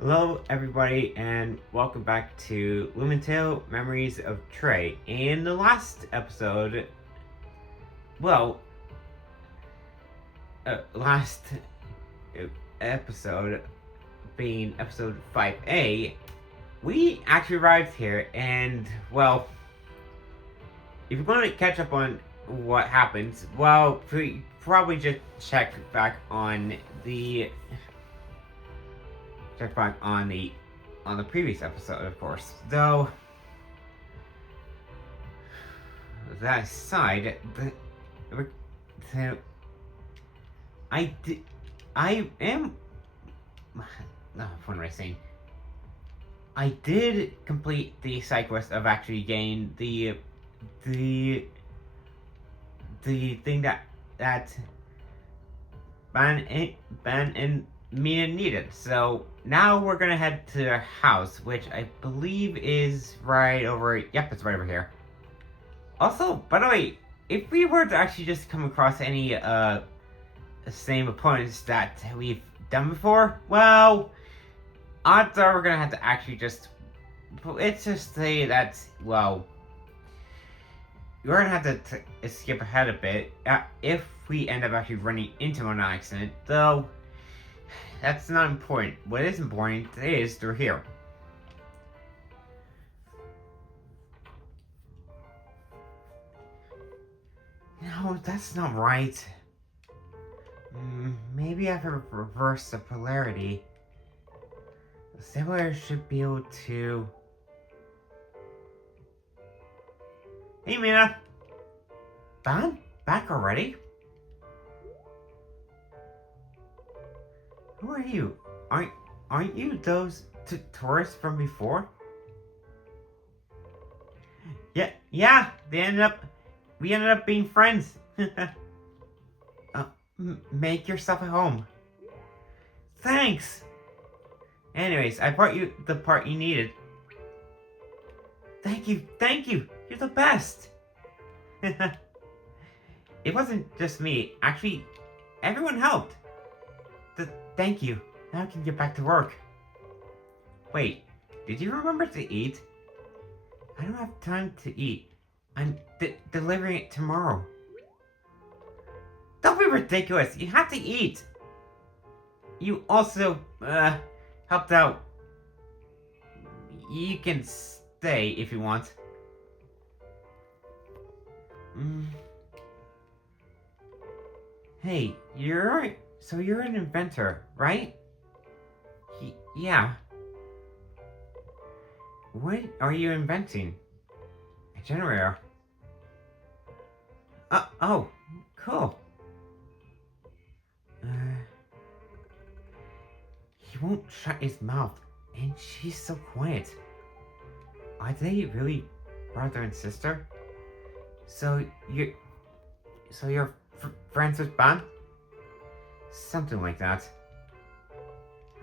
Hello, everybody, and welcome back to LumenTale Memories of Trey. In the last episode, well, last episode being episode 5A, we actually arrived here, and, well, if you want to catch up on what happens, well, probably just check back on the previous episode, of course. Though that aside, the I did, I am. No, what am I saying? I did complete the side quest of actually getting the thing that Ban and Mina needed. So now we're gonna head to their house, which I believe is right over. Yep, it's right over here. Also, by the way, if we were to actually just come across any same opponents that we've done before, well, odds are we're gonna have to actually just. Let's just say that, well, we're gonna have to skip ahead a bit if we end up actually running into an accident, though. That's not important. What is important is they're here. No, that's not right. Maybe I have to reverse the polarity. The simulator should be able to. Hey, Mina! Back already? Who are you? Aren't you those tourists from before? Yeah. We ended up being friends. Make yourself at home. Thanks. Anyways, I brought you the part you needed. Thank you. You're the best. It wasn't just me. Actually, everyone helped. Thank you. Now I can get back to work. Wait, did you remember to eat? I don't have time to eat. I'm delivering it tomorrow. Don't be ridiculous. You have to eat. You also, helped out. You can stay if you want. Hey, so you're an inventor, right? Yeah. What are you inventing? A generator. Oh, cool. He won't shut his mouth, and she's so quiet. Are they really brother and sister? So you're friends with Ban? Something like that.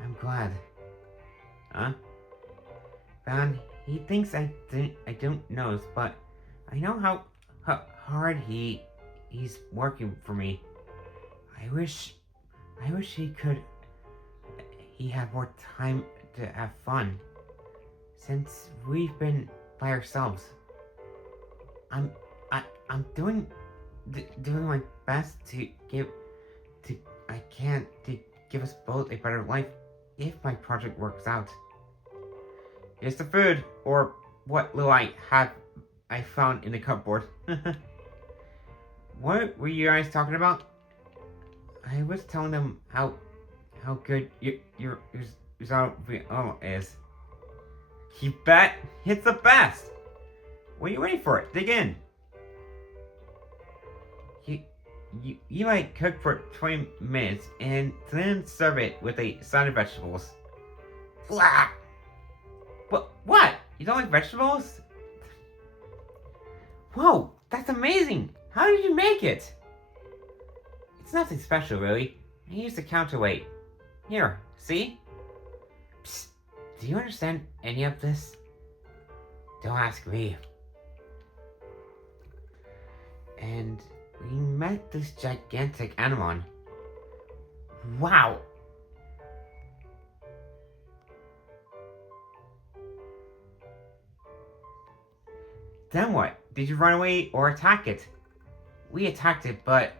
I'm glad. Huh? Ban, he thinks I don't know, but I know how hard he's working for me. I wish he had more time to have fun. Since we've been by ourselves. I'm doing my best to give us both a better life if my project works out. Here's the food, or what little I found in the cupboard. What were you guys talking about? I was telling them how good your result is. You bet, it's the best. What are you waiting for? Dig in. You might cook for 20 minutes and then serve it with a side of vegetables. Blah. What? You don't like vegetables? Whoa, that's amazing! How did you make it? It's nothing special, really. I used a counterweight. Here, see? Psst, do you understand any of this? Don't ask me. And we met this gigantic Anemon. Wow! Then what? Did you run away or attack it? We attacked it, but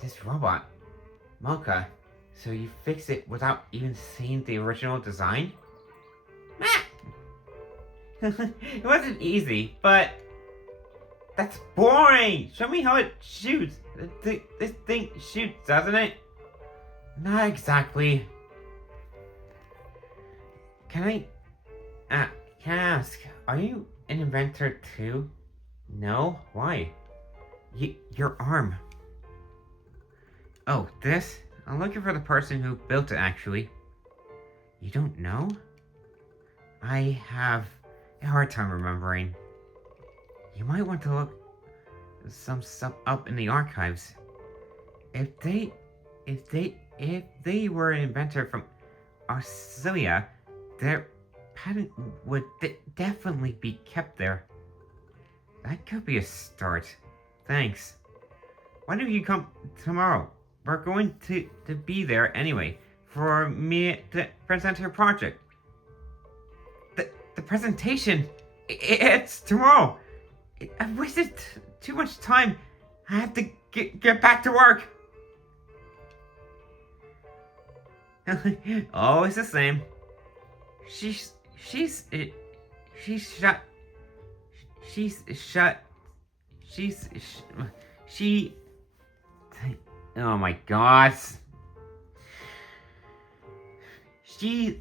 this robot, Mocha. So you fixed it without even seeing the original design? It wasn't easy, but that's boring. Show me how it shoots. This thing shoots, doesn't it? Not exactly. Can I ask, are you an inventor too? No? Why? Your arm. Oh, this? I'm looking for the person who built it, actually. You don't know? I have a hard time remembering. You might want to look some stuff up in the archives. If they were an inventor from Australia, their patent would definitely be kept there. That could be a start. Thanks. Why don't you come tomorrow? We're going to be there anyway for me to present her project. The presentation, it's tomorrow. I've wasted too much time. I have to get back to work. Always the same. She's shut. Oh my god. She.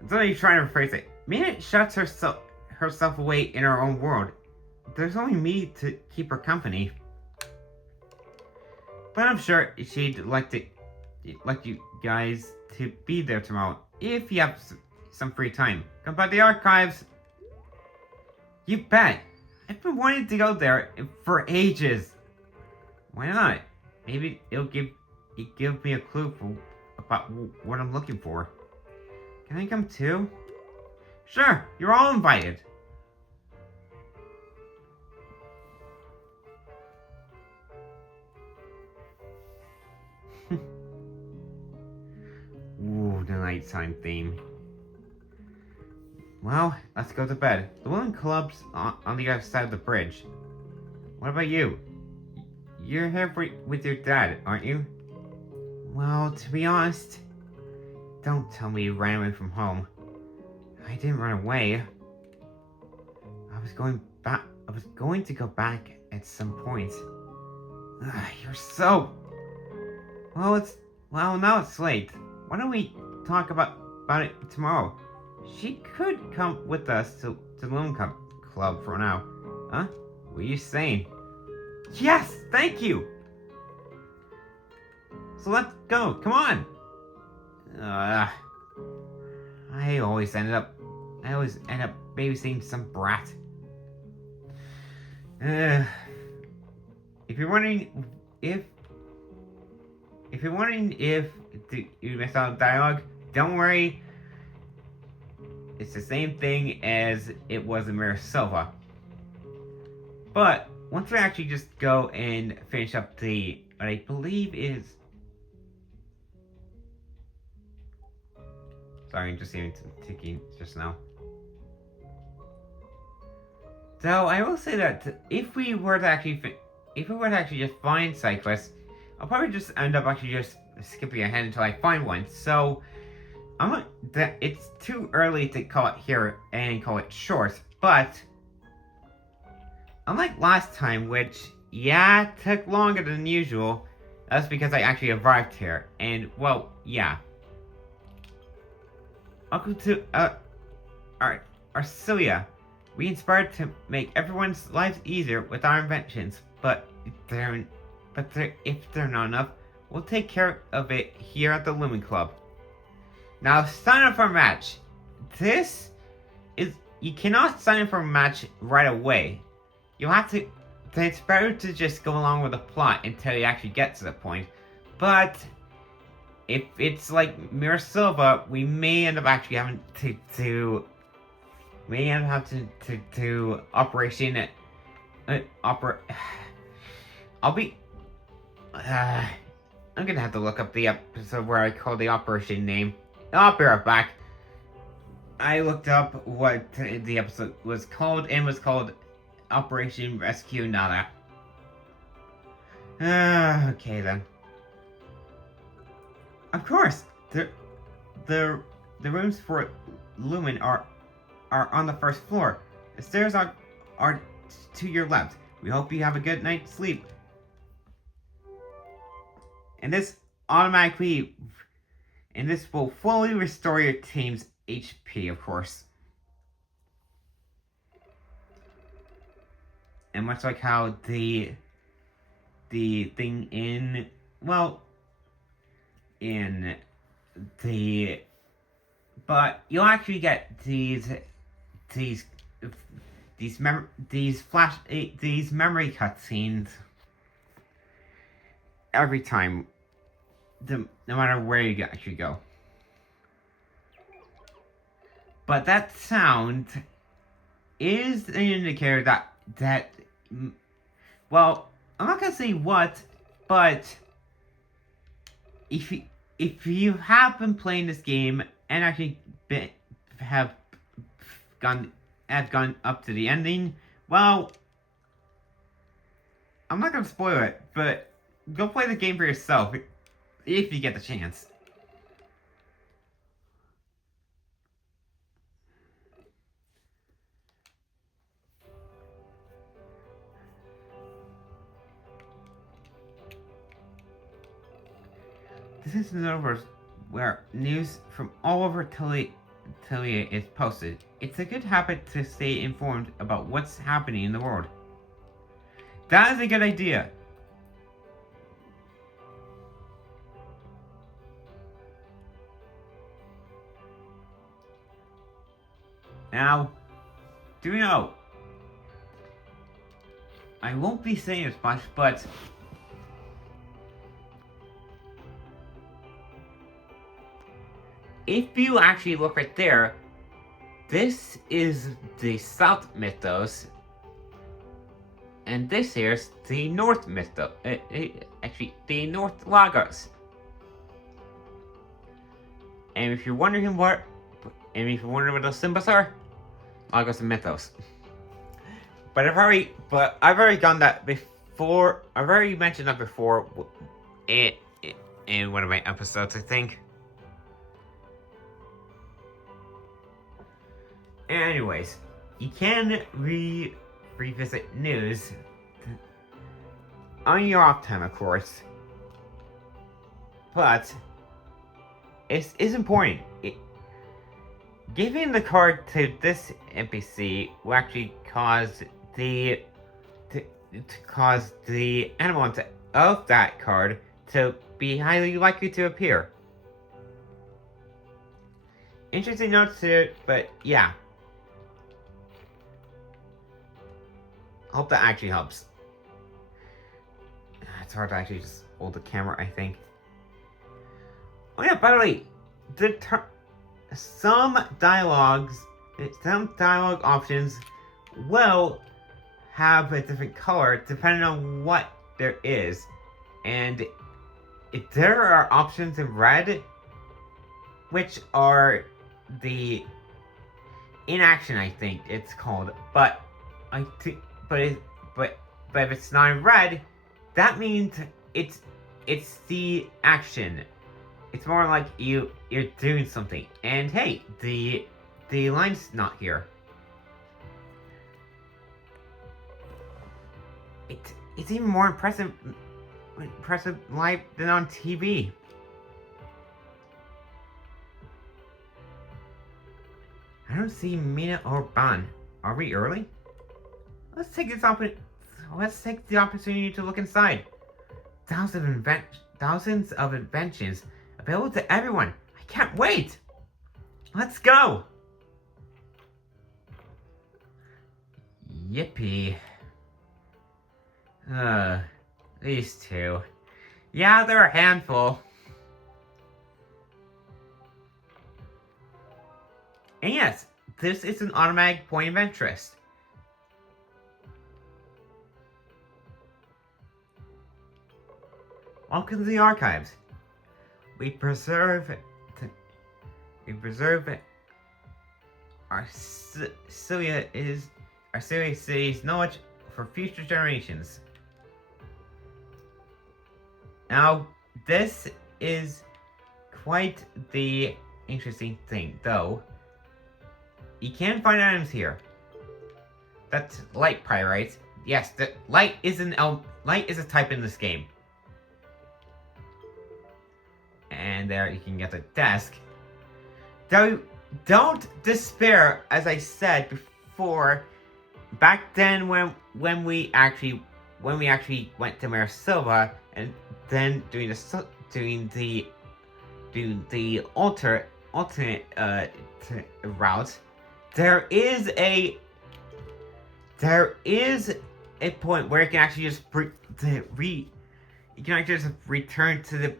I'm only trying to rephrase it. Mina shuts herself away in her own world. There's only me to keep her company. But I'm sure she'd like you guys to be there tomorrow if you have some free time. Come by the archives. You bet. I've been wanting to go there for ages. Why not? Maybe it'll give me a clue about what I'm looking for. Can I come too? Sure, you're all invited. Ooh, the nighttime theme. Well, let's go to bed. The Women Club's on the other side of the bridge. What about you? You're here with your dad, aren't you? Well, to be honest, don't tell me you ran away from home. I didn't run away. I was going to go back at some point. You're so... Well, now it's late. Why don't we talk about it tomorrow? She could come with us to the Lumen Club for now. Huh? What are you saying? Yes! Thank you! So let's go. Come on! I always end up babysitting some brat. If you're wondering if you missed out on dialogue, don't worry. It's the same thing as it was in Mirror Silva. But once we actually just go and finish up what I believe is... Sorry, I'm just hearing ticking just now. So I will say that if we were to actually just find cyclists, I'll probably just end up actually just skipping ahead until I find one. So it's too early to call it here and call it short, but unlike last time, which took longer than usual, that's because I actually arrived here, and well, yeah. Welcome to Arcilia. We inspired to make everyone's lives easier with our inventions, but if they're not enough, we'll take care of it here at the Lumen Club. Now sign up for a match. You cannot sign up for a match right away. You'll have to. It's better to just go along with the plot until you actually get to the point. But if it's like Mirror Silva, we may end up actually having to Operation I'll be I'm gonna have to look up the episode where I called the operation name. I'll be right back. I looked up what the episode was called, and was called Operation Rescue Nada. Okay then. Of course, the rooms for Lumen are on the first floor. The stairs are to your left. We hope you have a good night's sleep. And this will fully restore your team's HP, of course. And much like how the thing in but you'll actually get these memory cutscenes every time, no matter where you actually go. But that sound is an indicator that well, I'm not gonna say what, but if you have been playing this game and actually have gone up to the ending, well, I'm not gonna spoil it, but go play the game for yourself if you get the chance. This is an over where news from all over Talia is posted. It's a good habit to stay informed about what's happening in the world. That is a good idea. Now, do you know, I won't be saying as much, but if you actually look right there, this is the South Mythos, and this here's the North Mythos. Actually, the North Lagos. And if you're wondering what those symbols are, Lagos and Mythos. But I've already done that before. I've already mentioned that before in one of my episodes, I think. Anyways, you can revisit news on your off time, of course. But it's important. Giving the card to this NPC will actually cause the animal of that card to be highly likely to appear. Interesting notes here, but yeah. Hope that actually helps. It's hard to actually just hold the camera, I think. Oh yeah, by the way, some dialogue options will have a different color depending on what there is. And if there are options in red, which are the inaction, I think it's called, but if it's not in red, that means it's the action. It's more like you're doing something. And hey, the line's not here. It's even more impressive live than on TV. I don't see Mina or Ban. Are we early? Let's take the opportunity to look inside. Thousands of inventions available to everyone. I can't wait. Let's go. Yippee. These two. Yeah, they're a handful. And yes, this is an automatic point of interest. welcome to the archives. We preserve our Syria city's knowledge for future generations. Now, this is quite the interesting thing, though. You can find items here. That's light pyrite. Yes, the light is a type in this game. And there you can get the desk. Don't despair, as I said before. Back then, when we actually went to Mare Silva and then doing the alternate route, there is a point where you can actually just return to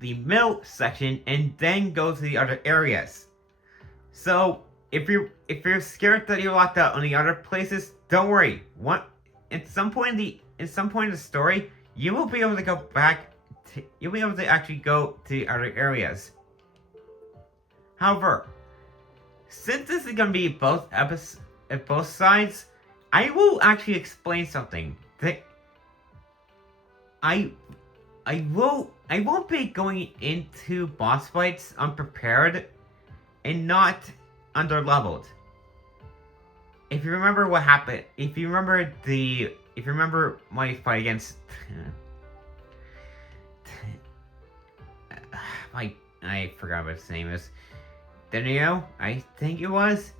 the middle section and then go to the other areas. So if you're scared that you're locked out on the other places, don't worry. At some point in the story, you will be able to go back. You'll be able to actually go to the other areas. However, since this is gonna be both sides, I will actually explain something. That I won't be going into boss fights unprepared and not underleveled. If you remember what happened, if you remember my fight against I forgot what his name is. Denio, I think it was.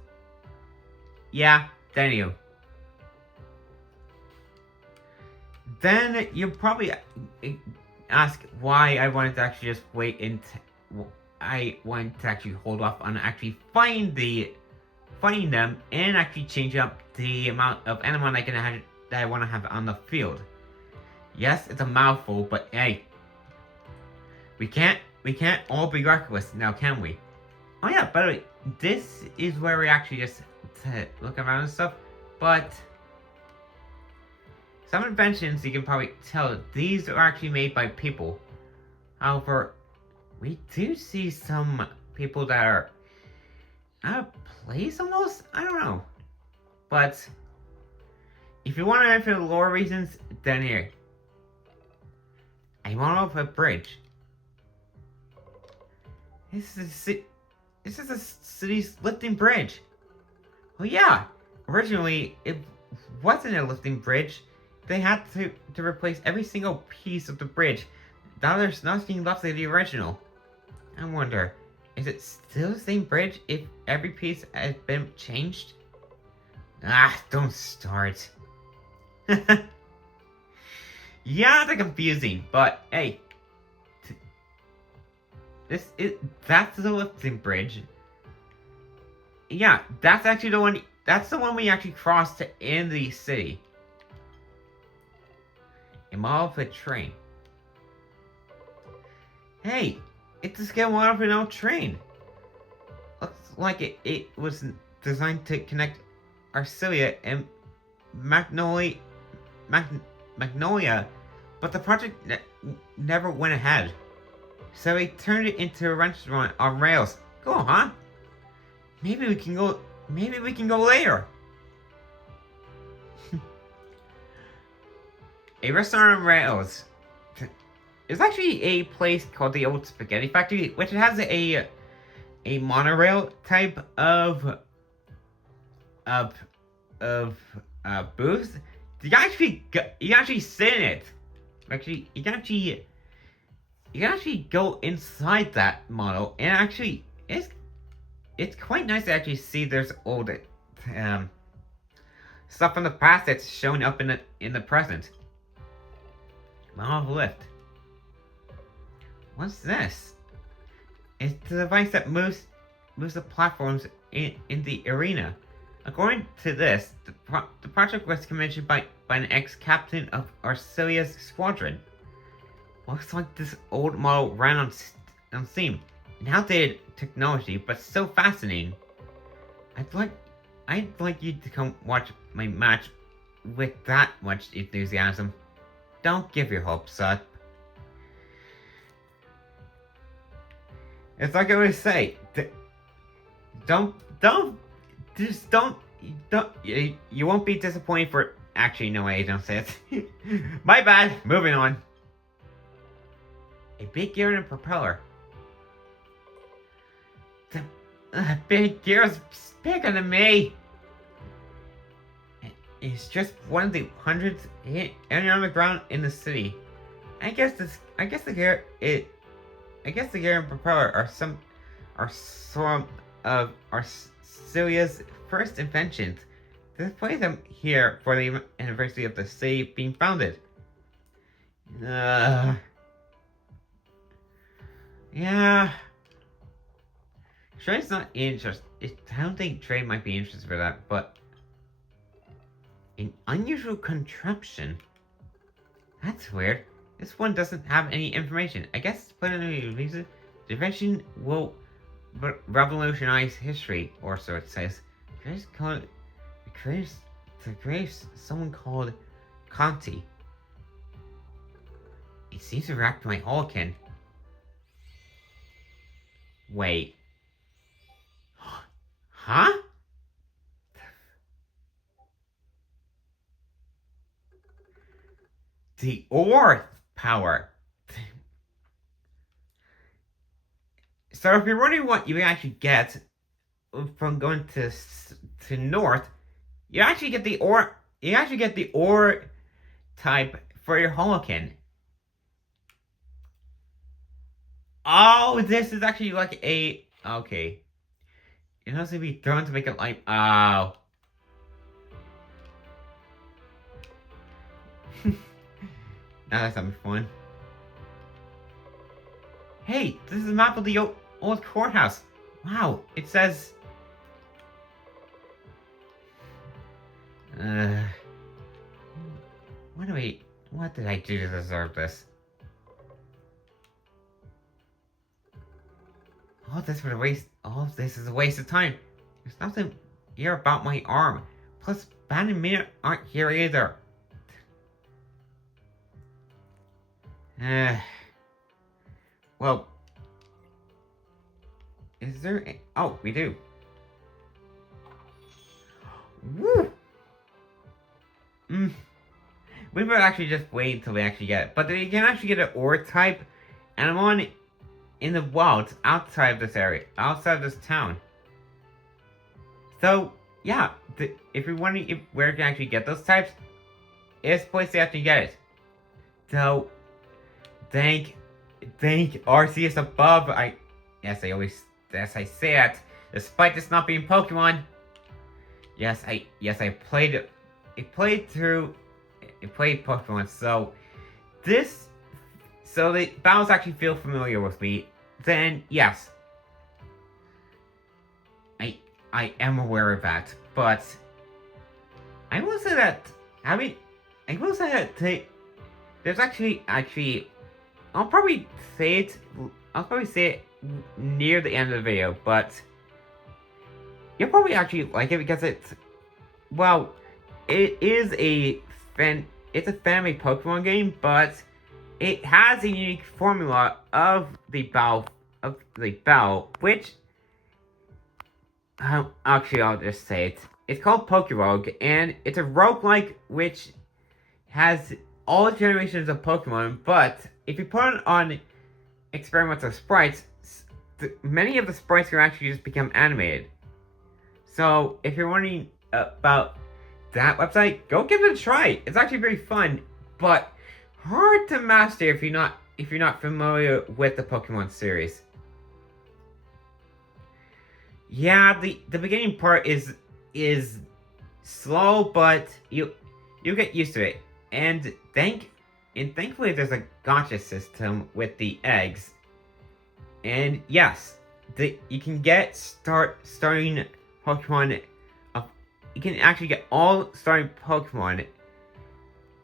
Yeah, Denio. Then you probably ask why I wanted to actually just wait and I wanted to actually hold off on actually fighting them and actually change up the amount of animal that I want to have on the field. Yes, it's a mouthful, but hey, we can't all be reckless now, can we? Oh yeah, by the way, this is where we actually just look around and stuff, but some inventions, you can probably tell, these are actually made by people. However, we do see some people that are out of place almost? I don't know. But if you want to know for the lore reasons, then here. I'm on off a bridge. This is a city's lifting bridge. Well, yeah. Originally, it wasn't a lifting bridge. They had to replace every single piece of the bridge. Now there's nothing left of the original. I wonder, is it still the same bridge if every piece has been changed? Ah, don't start. Yeah, they're confusing, but hey. That's the lifting bridge. Yeah, that's actually the one. That's the one we actually crossed in the city. A model of a train. Hey, it's a scale model of an old train. Looks like it was designed to connect Arcelia and Magnolia, but the project never went ahead. So they turned it into a restaurant on rails. Cool, huh? Maybe we can go later. A restaurant on rails. There's actually a place called the Old Spaghetti Factory, which has a monorail type of booth. You can actually sit in it. Actually, you can actually go inside that model, and actually, it's quite nice to actually see there's old stuff from the past that's shown up in the present. Model lift. What's this? It's the device that moves the platforms in the arena. According to this, the project was commissioned by an ex-captain of Arcelia's squadron. Looks like this old model ran on Steam. An outdated technology, but so fascinating. I'd like you to come watch my match with that much enthusiasm. Don't give your hopes up. It's like I always say, don't, don't, just don't, you won't be disappointed for, actually, no way, don't say it. My bad, moving on. A big gear and a propeller. The big gear's bigger than me. It's just one of the hundreds hit on the ground in the city. I guess the gear and propeller are some of Australia's first inventions. This place them here for the anniversary of the city being founded. Yeah. Trey's not interested. I don't think Trey might be interested for that, but an unusual contraption. That's weird. This one doesn't have any information. I guess put in a reason. The invention will revolutionize history, or so it says. Creates someone called Conti. It seems to react to my Holocan. Wait. Huh? The ore power. So if you're wondering what you actually get from going to north, you actually get the ore. You actually get the ore type for your Holocan. Oh, this is actually like a okay. It has to be thrown to make it like oh. Now that's something fun. Hey, this is a map of the old courthouse. Wow, it says. What did I do to deserve this? All this is a waste of time. There's nothing here about my arm. Plus, Ban and Mina aren't here either. Well, is there oh, we do. Woo! We better actually just wait until we actually get it. But you can actually get an ore type, and I'm on in the wilds outside of this area, outside of this town. So, yeah, if you're wondering where you can actually get those types, it's the place to actually get it. So, thank Arceus above. I say that, despite this not being Pokemon. Yes, I played Pokemon, so the battles actually feel familiar with me, then yes. I am aware of that, but I will say that there's actually I'll probably say it near the end of the video, but you'll probably actually like it because it is a family Pokemon game, but it has a unique formula of the battle, which actually I'll just say it. It's called Pokerogue, and it's a roguelike which has all generations of Pokemon, but if you put it on experimental sprites, many of the sprites can actually just become animated. So if you're wondering about that website, go give it a try. It's actually very fun, but hard to master if you're not familiar with the Pokemon series. Yeah, the beginning part is slow, but you get used to it. And thankfully there's a gacha system with the eggs. And yes, you can get starting Pokemon. You can actually get all starting Pokemon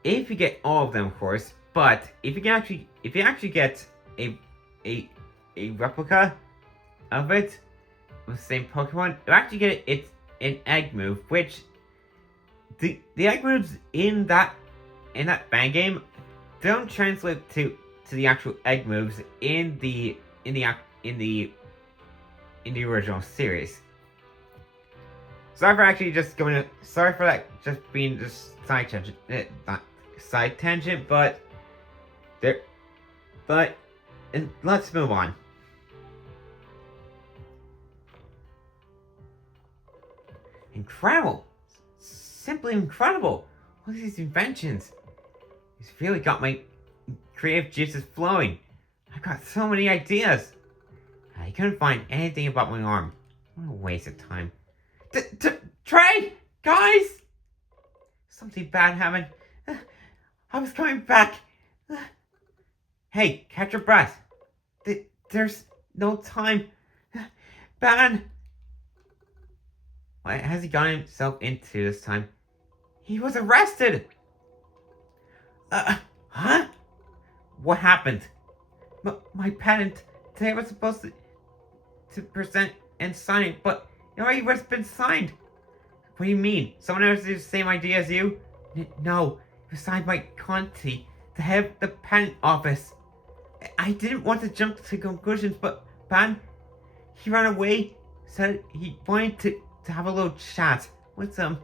if you get all of them, of course. But if you actually get a replica of it with the same Pokemon, you actually get an egg move, which the egg moves in that fan game don't translate to the actual egg moves in the in the original series. Sorry for actually just going to. Sorry for that just being just side tangent. Not side tangent, but. There. But. And let's move on. Incredible! Simply incredible! What are these inventions? It's really got my creative juices flowing. I've got so many ideas. I couldn't find anything about my arm. What a waste of time. Trey! Guys! Something bad happened. I was coming back. Hey, catch your breath. There's no time. Ban! What has he gotten himself into this time? He was arrested! Huh? What happened? My patent. Today was supposed to present and sign it, but it already was been signed. What do you mean? Someone else has the same idea as you? No, it was signed by Conti, the head of the patent office. I didn't want to jump to conclusions, but Ban, he ran away, said he wanted to have a little chat with them,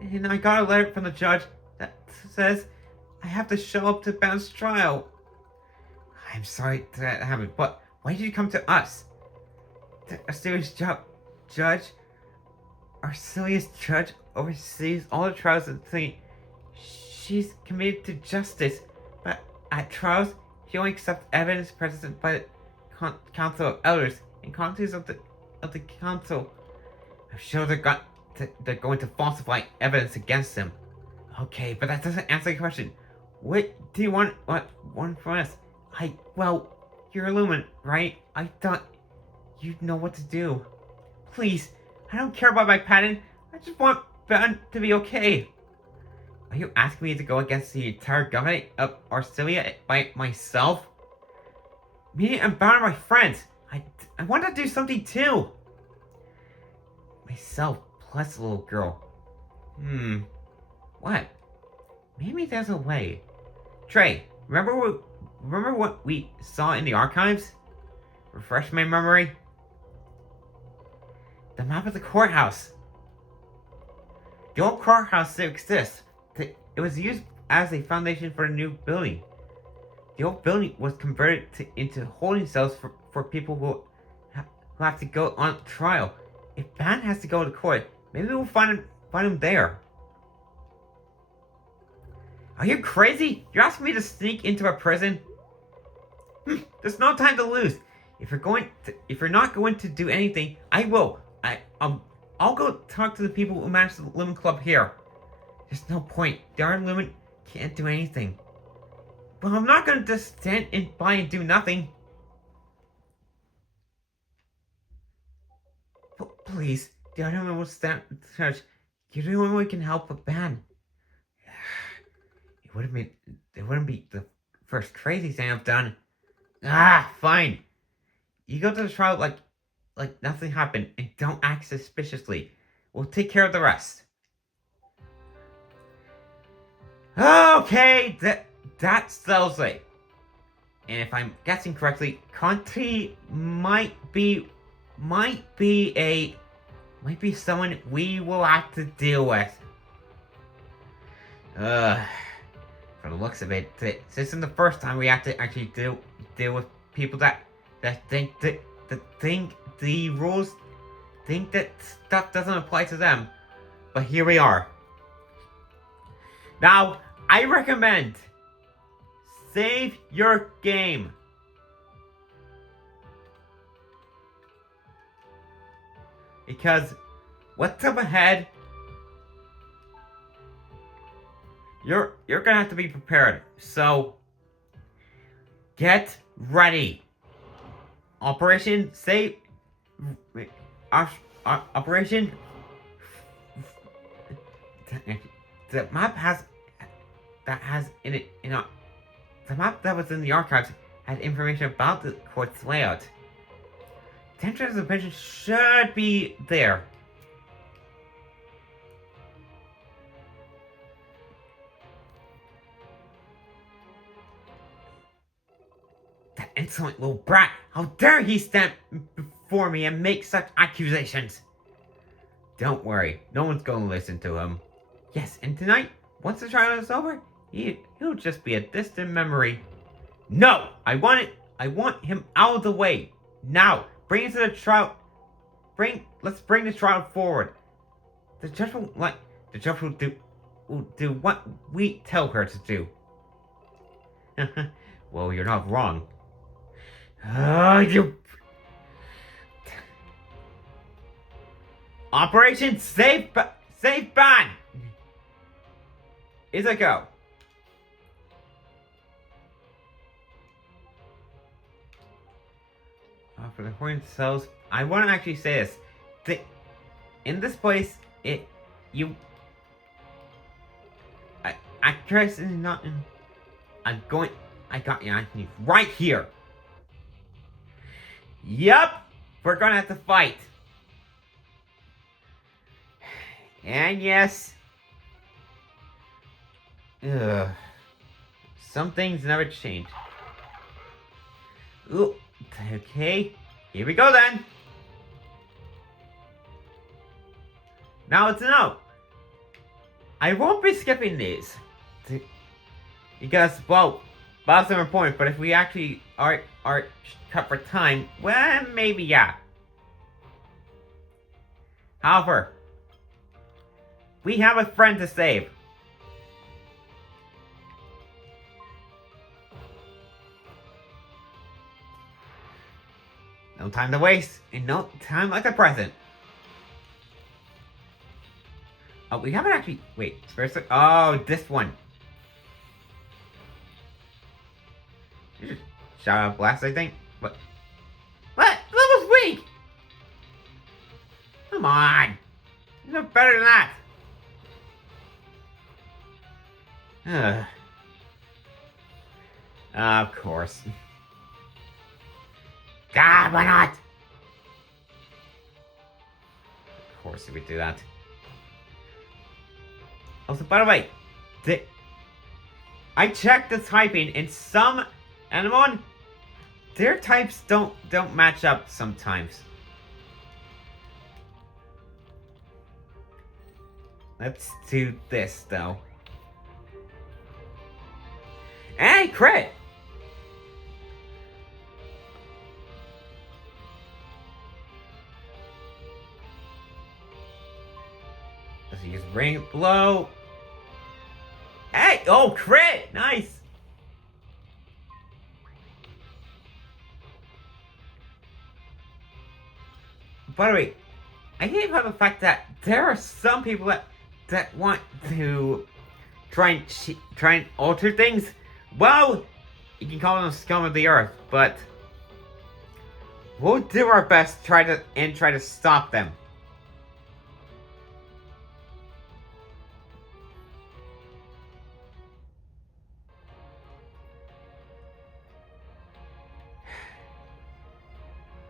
and I got a letter from the judge that says I have to show up to Ban's trial. I'm sorry that happened, but why did you come to us? A serious judge? Our silliest judge oversees all the trials and things. She's committed to justice, but at trials, she only accepts evidence presented by the Council of Elders and Contis of the Council. I'm sure they're going to falsify evidence against him. Okay, but that doesn't answer the question. What do you want from us? Well, you're a Lumen, right? I thought you'd know what to do. Please, I don't care about my patent. I just want Ben to be okay. Are you asking me to go against the entire government of Arcelia by myself? Me and Ben are my friends. I want to do something too. Myself plus the little girl. What? Maybe there's a way. Trey, remember what we saw in the archives? Refresh my memory. The map of the courthouse. The old courthouse still exists. It was used as a foundation for a new building. The old building was converted into holding cells for people who have to go on trial. If Ban has to go to court, maybe we'll find him there. Are you crazy? You're asking me to sneak into a prison? There's no time to lose. If you're not going to do anything, I will. I'll go talk to the people who manage the Lumen Club here. There's no point. Darn Lumen can't do anything. Well, I'm not gonna just stand by and do nothing. Please, the other one will stand in charge. You're the only one who can help a Ban. It wouldn't be the first crazy thing I've done. Fine. You go to the trial like nothing happened and don't act suspiciously. We'll take care of the rest. Okay, that settles it. And if I'm guessing correctly, Conti might be someone we will have to deal with. From the looks of it, this isn't the first time we have to actually deal with people that think the rules think that stuff doesn't apply to them. But here we are. Now, I recommend save your game. Because what's up ahead, you're gonna have to be prepared. So get ready. Operation Save. Operation. The map the map that was in the archives had information about the court's layout. The entrance of the prison should be there. That insolent little brat! How dare he stand for me and make such accusations. Don't worry, no one's going to listen to him. Yes, and tonight, once the trial is over, he'll just be a distant memory. No! I want him out of the way. Now, bring it to the trial. Let's bring the trial forward. The judge will do what we tell her to do. Well, you're not wrong. You... Operation Safe Ban! Is a go. For the horn cells, I want to actually say this. In this place, actress is not in. I got you, Anthony, right here. Yup, we're gonna have to fight. And yes. Ugh. Some things never change. Ooh, okay. Here we go then. Now it's a no. I won't be skipping these. Because, well, Bob's are important, but if we actually are cut for time, well, maybe yeah. However, we have a friend to save. No time to waste, and no time like the present. Oh, we haven't actually... Wait, first... Oh, this one. You just shot out blast, I think. What? That was weak! Come on! You're no better than that! Of course. God, why not? Of course we do that. Also, by the way, I checked the typing in some Animon. Their types don't match up sometimes. Let's do this though. Hey, crit! Let's use ring blow. Hey! Oh, crit! Nice! By the way, I hate about the fact that there are some people that want to try and alter things. Well, you can call them scum of the earth, but we'll do our best to try to stop them.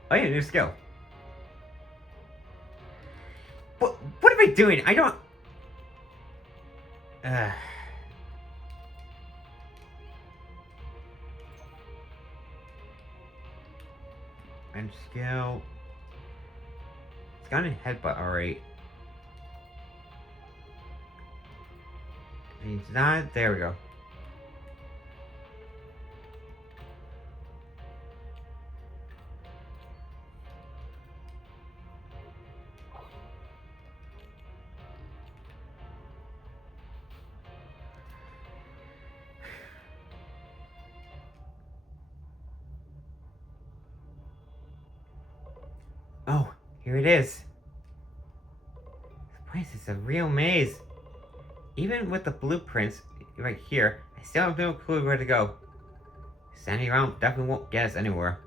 Oh yeah, new skill. What am I doing? I don't... And skill... It's got a headbutt, alright. Means that... There we go. Oh, here it is. This place is a real maze. Even with the blueprints right here, I still have no clue where to go. Standing around definitely won't get us anywhere.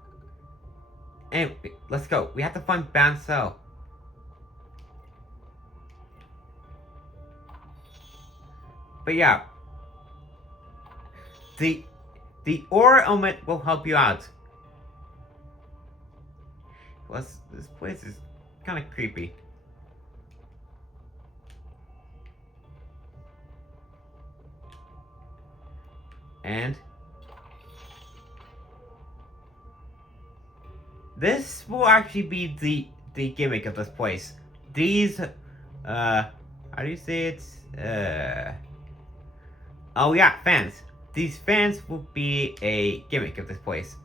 Anyway, let's go. We have to find Bansel. But yeah. The aura element will help you out. Plus, this place is kind of creepy. And This will actually be the gimmick of this place. These, how do you say it? Oh yeah, fans. These fans will be a gimmick of this place.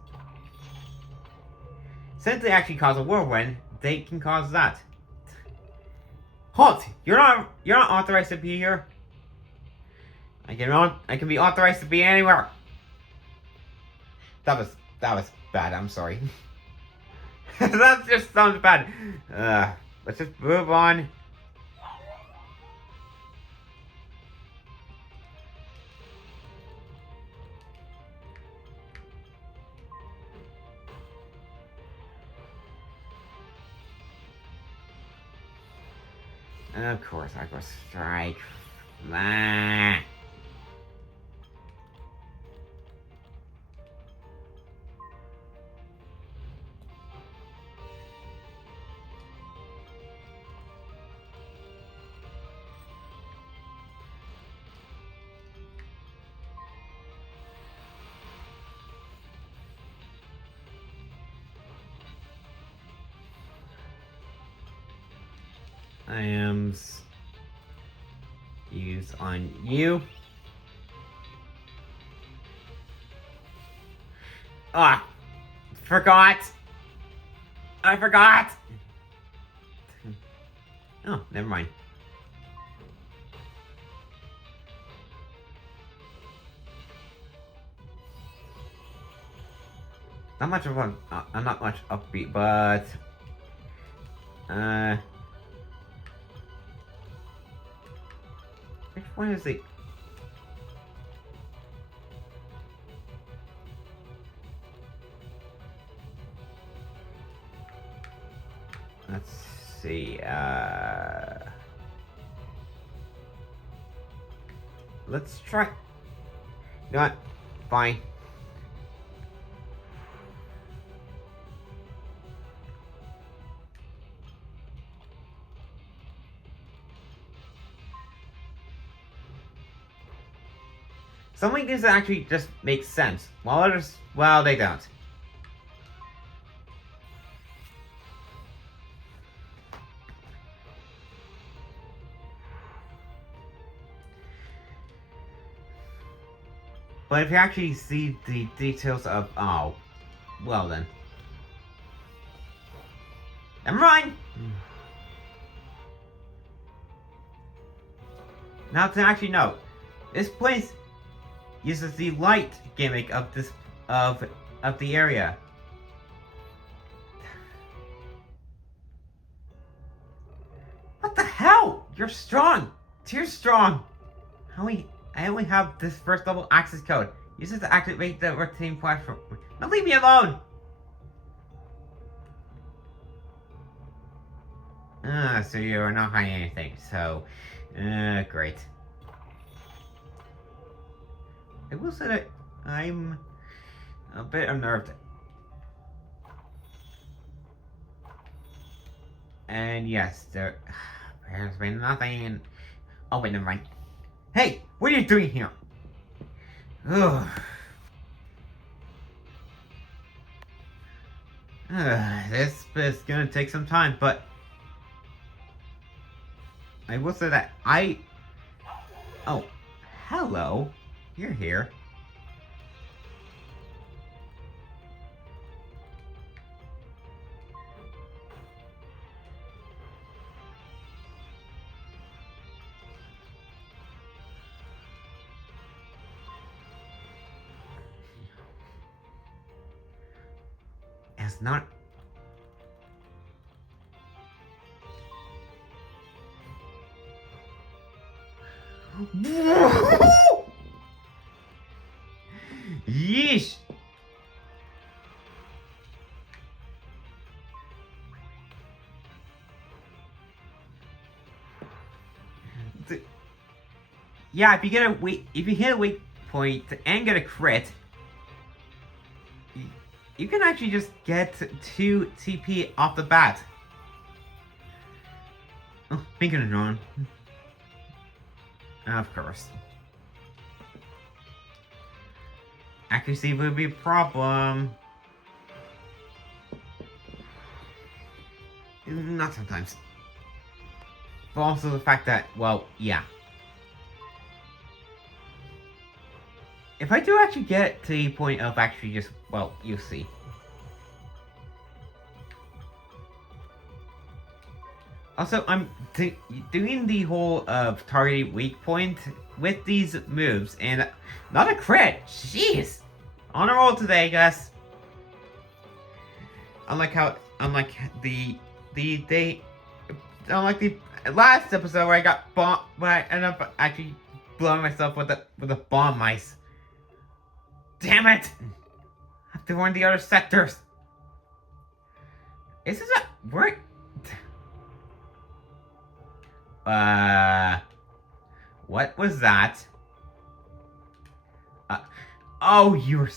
Since they actually cause a whirlwind, they can cause that. Halt! You're not authorized to be here. I can be authorized to be anywhere. That was bad. I'm sorry. That just sounds bad. Let's just move on. Of course, I go strike. Ah. I am use on you. Ah, forgot. I forgot. Oh, never mind. Not much of a, I'm not much upbeat, but which one is it? Let's see, let's try. Not fine. Some weaknesses actually just make sense, while others, well, they don't. But if you actually see the details of, oh, well then. Never mind! Now to actually know, this place uses the light gimmick of this of the area. What the hell? You're strong. Too strong. I only have this first double access code. Use it to activate the rotating platform. Now leave me alone. So you're not hiding anything. So, great. I will say that I'm a bit unnerved. And yes, there's been nothing. Oh wait, never mind. Hey, what are you doing here? Ugh. This is gonna take some time, but I will say that oh, hello. You're here. It's not. Yeesh. Yeah, if you hit a weak point and get a crit, you can actually just get 2 TP off the bat. Oh, thinking of wrong. Of course. Accuracy would be a problem. not sometimes. But also the fact that, well, yeah. If I do actually get to the point of actually just, well, you'll see. Also, I'm doing the whole of targeting weak point with these moves, and not a crit. Jeez, on a roll today, guys. Unlike the last episode where I got bombed, where I ended up actually blowing myself with the bomb mice. Damn it! I have to warn the other sectors. Is this a work? What was that? Oh, you were.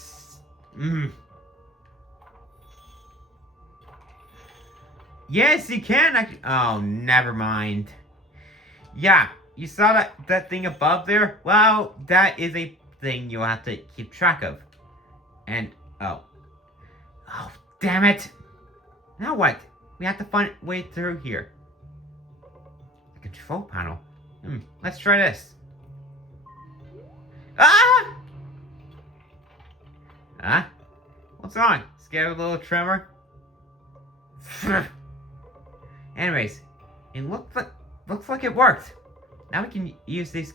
Yes, you can actually. Oh, never mind. Yeah, you saw that thing above there? Well, that is a thing you'll have to keep track of. And, oh, damn it. Now what? We have to find a way through here. The control panel. Let's try this. Ah! Huh? What's wrong? Scared of a little tremor? Anyways, it looks like it worked. Now we can use these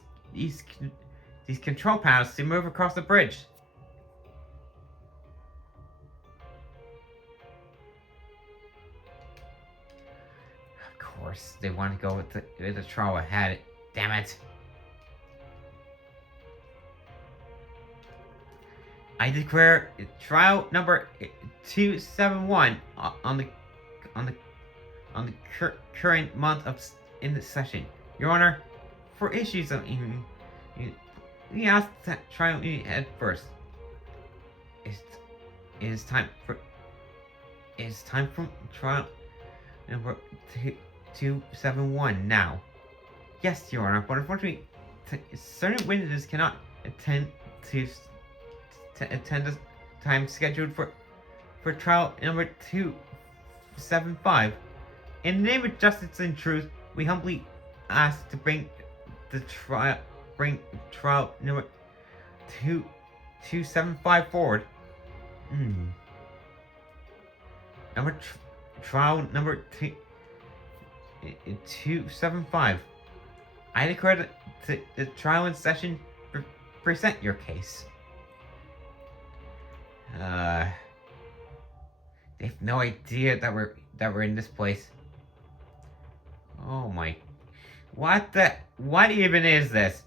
control panels to move across the bridge. Of course, they want to go with the trial ahead. Damn it! I declare trial number 271 on the current month in the session. Your Honor, for issues of we ask that trial head first. It is time for trial number 271 now. Yes, Your Honor, but unfortunately, certain witnesses cannot attend the time scheduled for trial number 275. In the name of justice and truth, we humbly ask to bring trial number 275 forward. Trial number 275. I declare the trial in session. Present your case. They have no idea that we're in this place. Oh my. What even is this?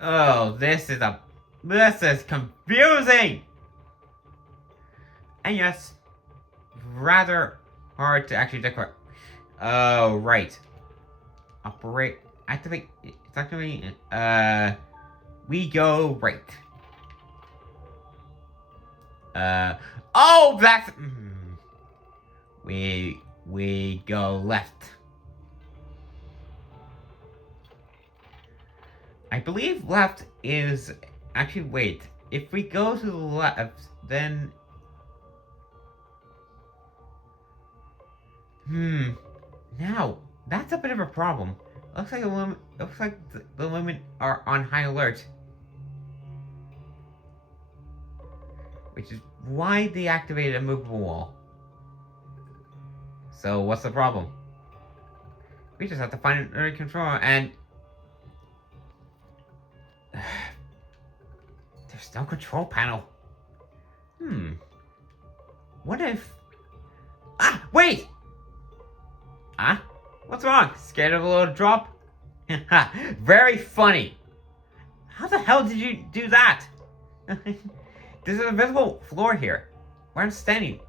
Oh, this is confusing! And yes, rather hard to actually declare. Oh, right. Activate, it's activating, we go right. Oh, that's, we go left. I believe left is, actually wait, if we go to the left, then, now, that's a bit of a problem. Looks like the Lumen are on high alert. Which is why they activated a movable wall. So what's the problem? We just have to find another controller and... There's no control panel. What if... Ah, wait! Huh? What's wrong? Scared of a little drop? Very funny. How the hell did you do that? There's an invisible floor here, where I'm standing.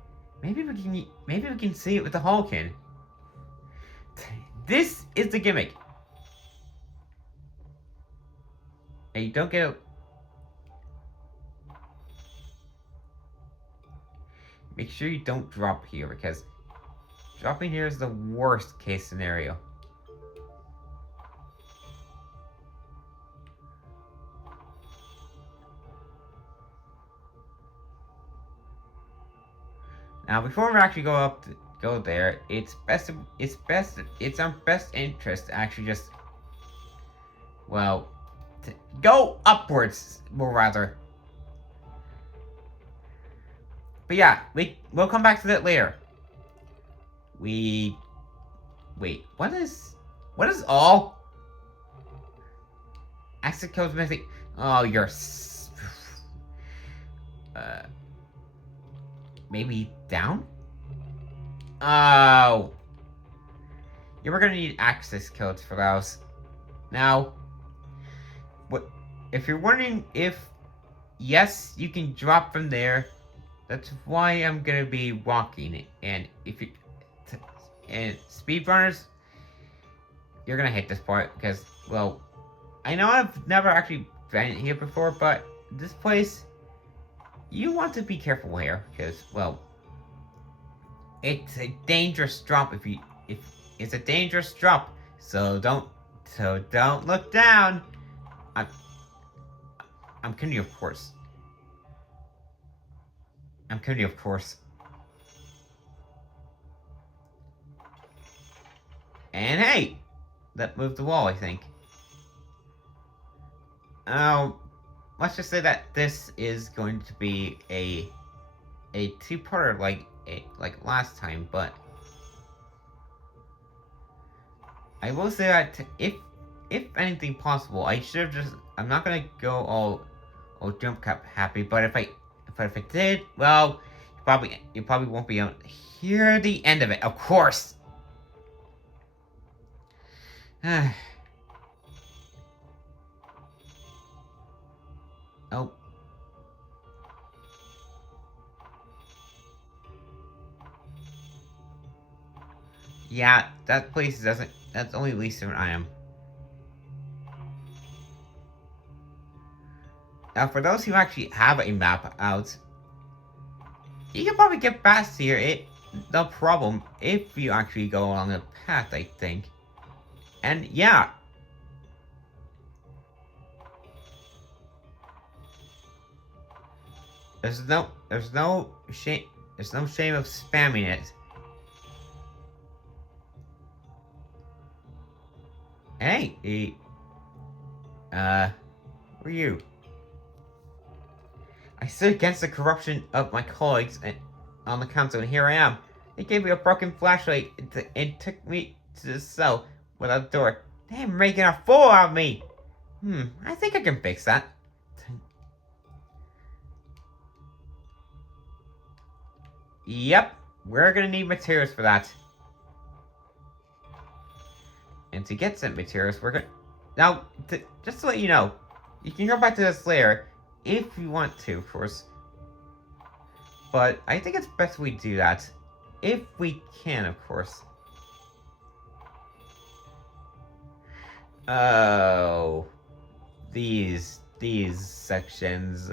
Maybe we can see it with the Hulkin. This is the gimmick. And you don't get a... Make sure you don't drop here, because dropping here is the worst case scenario. Now, before we actually go up go there. It's our best interest to actually just, well, to go upwards, more rather. But yeah, we'll come back to that later. Wait, what is all? Exit code's missing. Oh, uh, maybe down? Oh. You were gonna need access codes for those. Now, what? If you're wondering if, yes, you can drop from there. That's why I'm gonna be walking. And if you, and speedrunners, you're gonna hate this part because, well, I know I've never actually been here before, but this place, you want to be careful here because, well, it's a dangerous drop if it's a dangerous drop. So don't look down. I'm kidding you, of course. I'm kidding you, of course. And hey, that moved the wall, I think. Let's just say that this is going to be a two-parter like last time, but I will say that if anything possible, I should have just. I'm not gonna go all jump cut happy, but if I did, well, you probably won't be able to hear the end of it, of course. Oh. Yeah, that place doesn't. That's only least an item. Now, for those who actually have a map out, you can probably get past here. No problem if you actually go along the path, I think. And yeah. There's no shame of spamming it. Hey, who are you? I stood against the corruption of my colleagues on the council, and here I am. They gave me a broken flashlight and took me to the cell without a door. They're making a fool out of me. I think I can fix that. Yep, we're gonna need materials for that. And to get some materials, we're gonna... Now, just to let you know, you can go back to this layer if you want to, of course. But I think it's best we do that. If we can, of course. Oh. These sections,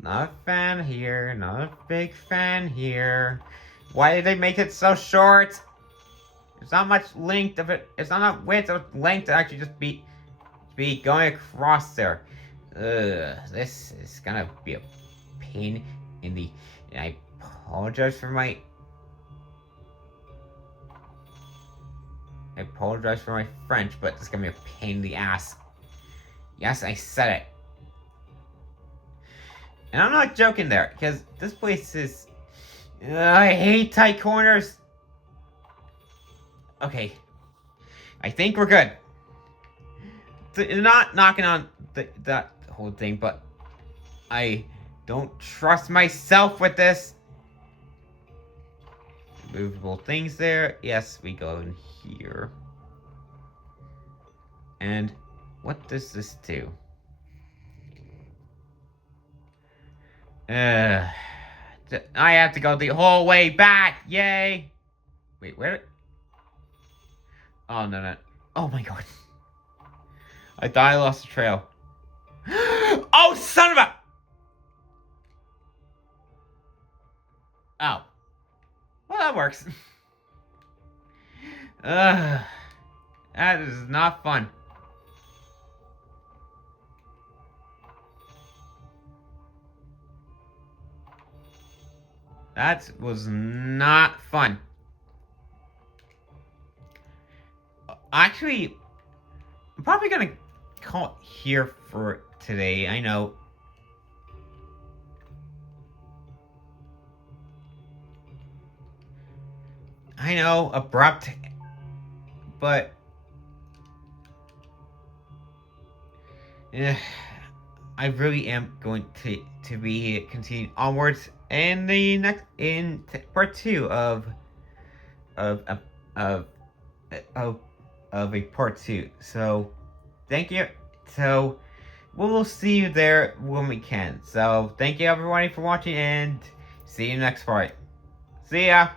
not a fan here, not a big fan here. Why did they make it so short? There's not much length of it. It's not enough width or length to actually just be going across there. This is gonna be a pain in the. And I apologize for my. French, but it's gonna be a pain in the ass. Yes, I said it. And I'm not joking there, because this place is. I hate tight corners. Okay. I think we're good. Not knocking on that whole thing, but I don't trust myself with this. Movable things there. Yes, we go in here. And what does this do? I have to go the whole way back. Yay! Wait, where? Oh, no. Oh, my God. I thought I lost the trail. Oh, son of a... Oh. Well, that works. That is not fun. That was not fun. Actually, I'm probably gonna call it here for today. I know, abrupt, but I really am going to be continuing onwards in the next part two of of of of of a part two. So thank you. So we'll see you there when we can. So thank you everybody for watching and see you next part. See ya.